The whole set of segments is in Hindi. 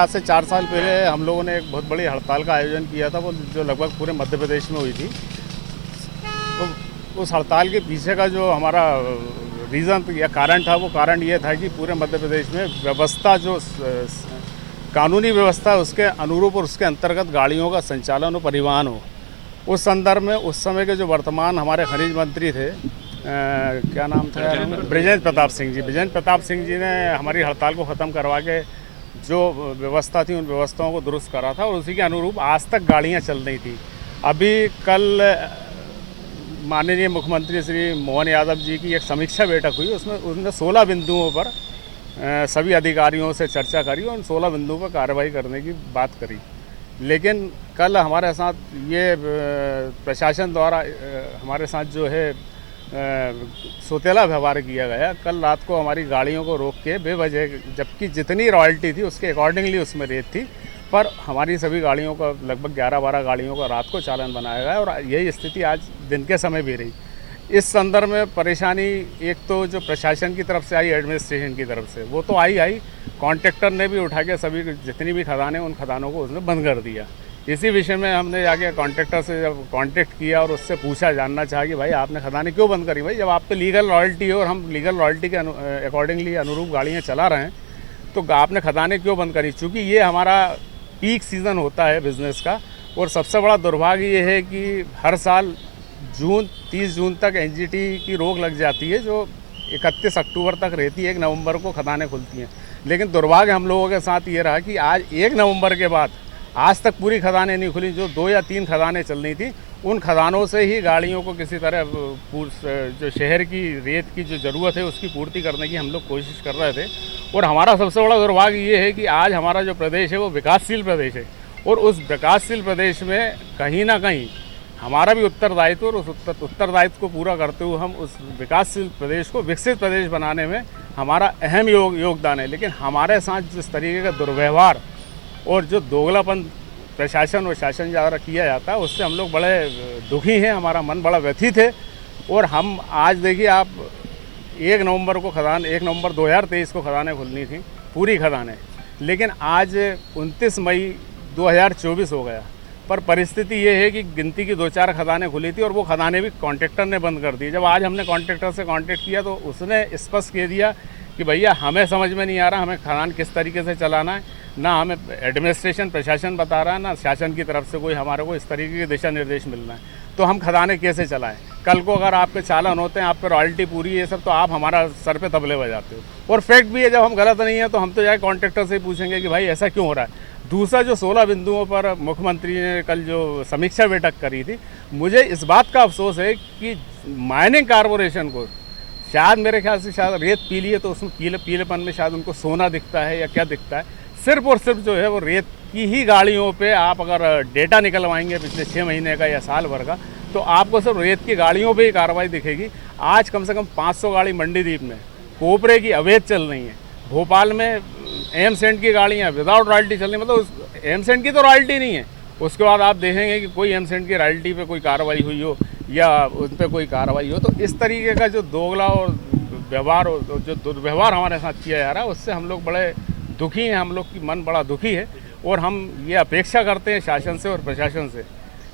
आज से 4 साल पहले हम लोगों ने एक बहुत बड़ी हड़ताल का आयोजन किया था, वो जो लगभग पूरे मध्य प्रदेश में हुई थी। तो उस हड़ताल के पीछे का जो हमारा रीज़न या कारण था, वो कारण ये था कि पूरे मध्य प्रदेश में व्यवस्था जो कानूनी व्यवस्था है उसके अनुरूप और उसके अंतर्गत गाड़ियों का संचालन और परिवहन हो। उस संदर्भ में उस समय के जो वर्तमान हमारे खनिज मंत्री थे, क्या नाम था, बृजेंद्र प्रताप सिंह जी ने हमारी हड़ताल को ख़त्म करवा के जो व्यवस्था थी उन व्यवस्थाओं को दुरुस्त करा था और उसी के अनुरूप आज तक गाड़ियां चल रही थी। अभी कल माननीय मुख्यमंत्री श्री मोहन यादव जी की एक समीक्षा बैठक हुई, उसमें उन्होंने 16 बिंदुओं पर सभी अधिकारियों से चर्चा करी और उन 16 बिंदुओं पर कार्रवाई करने की बात करी। लेकिन कल हमारे साथ ये प्रशासन द्वारा हमारे साथ जो है सौतेला व्यवहार किया गया। कल रात को हमारी गाड़ियों को रोक के बेवजह, जबकि जितनी रॉयल्टी थी उसके अकॉर्डिंगली उसमें रेट थी, पर हमारी सभी गाड़ियों का लगभग 11-12 गाड़ियों का रात को चालान बनाया गया और यही स्थिति आज दिन के समय भी रही। इस संदर्भ में परेशानी एक तो जो प्रशासन की तरफ से आई, एडमिनिस्ट्रेशन की तरफ से, वो तो आई कॉन्ट्रैक्टर ने भी उठा के सभी जितनी भी खदानें उन खदानों को उसने बंद कर दिया। इसी विषय में हमने जाके कॉन्ट्रैक्टर से जब कॉन्टेक्ट किया और उससे पूछा, जानना चाहा कि भाई आपने खदानें क्यों बंद करी। भाई जब आप पे लीगल रॉयल्टी है और हम लीगल रॉयल्टी के अकॉर्डिंगली अनुरूप गाड़ियाँ चला रहे हैं तो आपने खदानें क्यों बंद करी। चूँकि ये हमारा पीक सीज़न होता है बिज़नेस का और सबसे बड़ा दुर्भाग्य ये है कि हर साल 30 जून तक एनजीटी की रोक लग जाती है, जो 31 अक्टूबर तक रहती है। 1 नवंबर को खदानें खुलती हैं। लेकिन दुर्भाग्य हम लोगों के साथ ये रहा कि आज 1 नवंबर के बाद आज तक पूरी खदानें नहीं खुली। जो 2 या 3 खदानें चल रही थी, उन खदानों से ही गाड़ियों को किसी तरह जो शहर की रेत की जो ज़रूरत है उसकी पूर्ति करने की हम लोग कोशिश कर रहे थे। और हमारा सबसे बड़ा दुर्भाग्य ये है कि आज हमारा जो प्रदेश है वो विकासशील प्रदेश है और उस विकासशील प्रदेश में कहीं ना कहीं हमारा भी उत्तरदायित्व और उस उत्तरदायित्व को पूरा करते हुए हम उस विकासशील प्रदेश को विकसित प्रदेश बनाने में हमारा अहम योगदान है। लेकिन हमारे साथ जिस तरीके का दुर्व्यवहार और जो दोगलापन प्रशासन और शासन द्वारा किया जाता है उससे हम लोग बड़े दुखी हैं। हमारा मन बड़ा व्यथित है। और हम आज देखिए, आप 1 नवंबर को 1 नवंबर 2023 को खदानें खुलनी थी, पूरी खदानें, लेकिन आज 29 मई 2024 हो गया। पर परिस्थिति ये है कि गिनती की 2-4 खदानें खुली थी और वो खदानें भी कॉन्ट्रैक्टर ने बंद कर दी। जब आज हमने कॉन्ट्रैक्टर से कांटेक्ट किया तो उसने स्पष्ट कह दिया कि भैया हमें समझ में नहीं आ रहा हमें खदान किस तरीके से चलाना है, ना हमें एडमिनिस्ट्रेशन प्रशासन बता रहा है, ना शासन की तरफ से कोई हमारे को इस तरीके के दिशा निर्देश मिल रहा है, तो हम खदानें कैसे चलाएं। कल को अगर आपके चालान होते हैं, आप पे रॉयल्टी पूरी है सब, तो आप हमारा सर पे तबले बजाते हो। और फैक्ट भी है, जब हम गलत नहीं है तो हम तो जाके कॉन्ट्रैक्टर से ही पूछेंगे कि भाई ऐसा क्यों हो रहा है। दूसरा, जो 16 बिंदुओं पर मुख्यमंत्री ने कल जो समीक्षा बैठक करी थी, मुझे इस बात का अफसोस है कि माइनिंग कॉरपोरेशन को शायद, मेरे ख्याल से शायद रेत पीली है तो उसमें पीलेपन में शायद उनको सोना दिखता है या क्या दिखता है। सिर्फ और सिर्फ जो है वो रेत की ही गाड़ियों पे आप अगर डेटा निकलवाएंगे पिछले 6 महीने का या साल भर का, तो आपको सिर्फ रेत की गाड़ियों पे ही कार्रवाई दिखेगी। आज कम से कम 500 गाड़ी मंडीदीप में कोपरे की अवैध चल रही हैं। भोपाल में एमसेंट की गाड़ियाँ विदाउट रॉयल्टी चल रही, मतलब एमसेंट की तो रॉयल्टी नहीं है। उसके बाद आप देखेंगे कि कोई एमसेंट की रॉयल्टी पे कोई कार्रवाई हुई हो या उन पर कोई कार्रवाई हो। तो इस तरीके का जो दोगला और व्यवहार और जो दुर्व्यवहार हमारे साथ किया जा रहा है उससे हम लोग बड़े दुखी हैं। हम लोग की मन बड़ा दुखी है और हम ये अपेक्षा करते हैं शासन से और प्रशासन से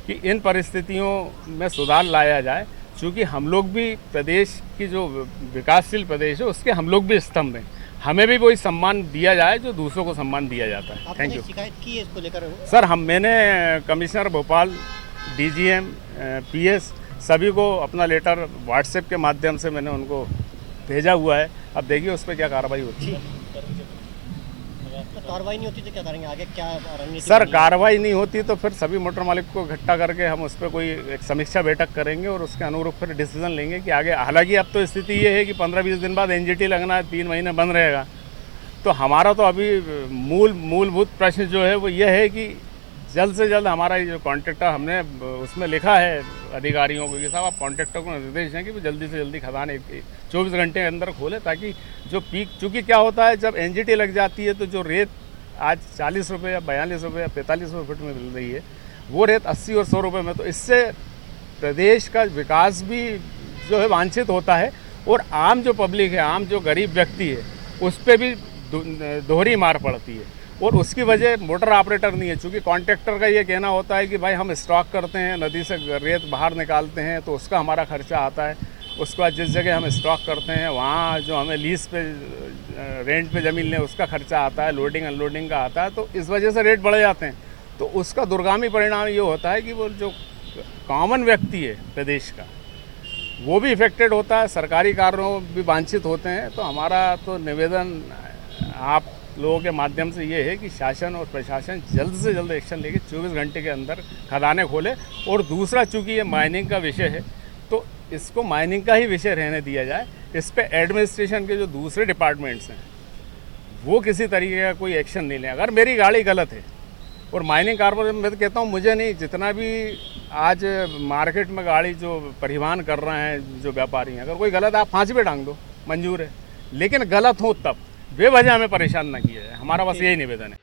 कि इन परिस्थितियों में सुधार लाया जाए। क्योंकि हम लोग भी प्रदेश की जो विकासशील प्रदेश है उसके हम लोग भी स्तंभ हैं। हमें भी वही सम्मान दिया जाए जो दूसरों को सम्मान दिया जाता है। Thank you. शिकायत की है इसको लेकर? सर, मैंने कमिश्नर भोपाल, डीजीएम, पीएस सभी को अपना लेटर व्हाट्सएप के माध्यम से मैंने उनको भेजा हुआ है। अब देखिए उस पर क्या कार्रवाई होती है। कार्रवाई नहीं होती तो क्या करेंगे आगे, क्या रणनीति? सर, कार्रवाई नहीं होती तो फिर सभी मोटर मालिक को इकट्ठा करके हम उस पर कोई एक समीक्षा बैठक करेंगे और उसके अनुरूप फिर डिसीजन लेंगे कि आगे। हालांकि अब तो स्थिति ये है कि 15-20 दिन बाद एनजीटी लगना है, 3 महीने बंद रहेगा। तो हमारा तो अभी मूलभूत प्रश्न जो है वो ये है कि जल्द से जल्द हमारा जो कॉन्ट्रैक्टर, हमने उसमें लिखा है अधिकारियों को कि साहब आप कॉन्ट्रैक्टर को निर्देश दें कि वो जल्दी से जल्दी खदान 24 घंटे के अंदर खोले, ताकि जो पीक, चूँकि क्या होता है जब एनजीटी लग जाती है तो जो रेत आज 40 रुपये या 42 रुपये या 45 रुपये फुट में मिल रही है, वो रेत 80 और 100 रुपये में, तो इससे प्रदेश का विकास भी जो है वांछित होता है और आम जो पब्लिक है, आम जो गरीब व्यक्ति है, उस पर भी दोहरी मार पड़ती है। और उसकी वजह मोटर ऑपरेटर नहीं है, चूँकि कॉन्ट्रैक्टर का ये कहना होता है कि भाई हम स्टॉक करते हैं, नदी से रेत बाहर निकालते हैं तो उसका हमारा खर्चा आता है। उसके बाद जिस जगह हम स्टॉक करते हैं वहाँ जो हमें लीज पे रेंट पे ज़मीन लें उसका खर्चा आता है, लोडिंग अनलोडिंग का आता है, तो इस वजह से रेट बढ़ जाते हैं। तो उसका दुर्गामी परिणाम ये होता है कि वो जो कॉमन व्यक्ति है प्रदेश का वो भी इफेक्टेड होता है, सरकारी कार्यों भी वांछित होते हैं। तो हमारा तो निवेदन आप लोगों के माध्यम से ये है कि शासन और प्रशासन जल्द से जल्द एक्शन लेके 24 घंटे के अंदर खदानें खोले। और दूसरा, चूँकि ये माइनिंग का विषय है तो इसको माइनिंग का ही विषय रहने दिया जाए। इस पे एडमिनिस्ट्रेशन के जो दूसरे डिपार्टमेंट्स हैं वो किसी तरीके का कोई एक्शन नहीं लें। अगर मेरी गाड़ी गलत है और माइनिंग कारपोरेशन, मैं तो कहता हूँ मुझे नहीं, जितना भी आज मार्केट में गाड़ी जो परिवहन कर रहे हैं जो व्यापारी हैं, अगर कोई गलत है आप फांसी पे टांग दो, मंजूर है, लेकिन गलत हो तब बेवजह हमें परेशान ना किया जाए। हमारा बस यही निवेदन है।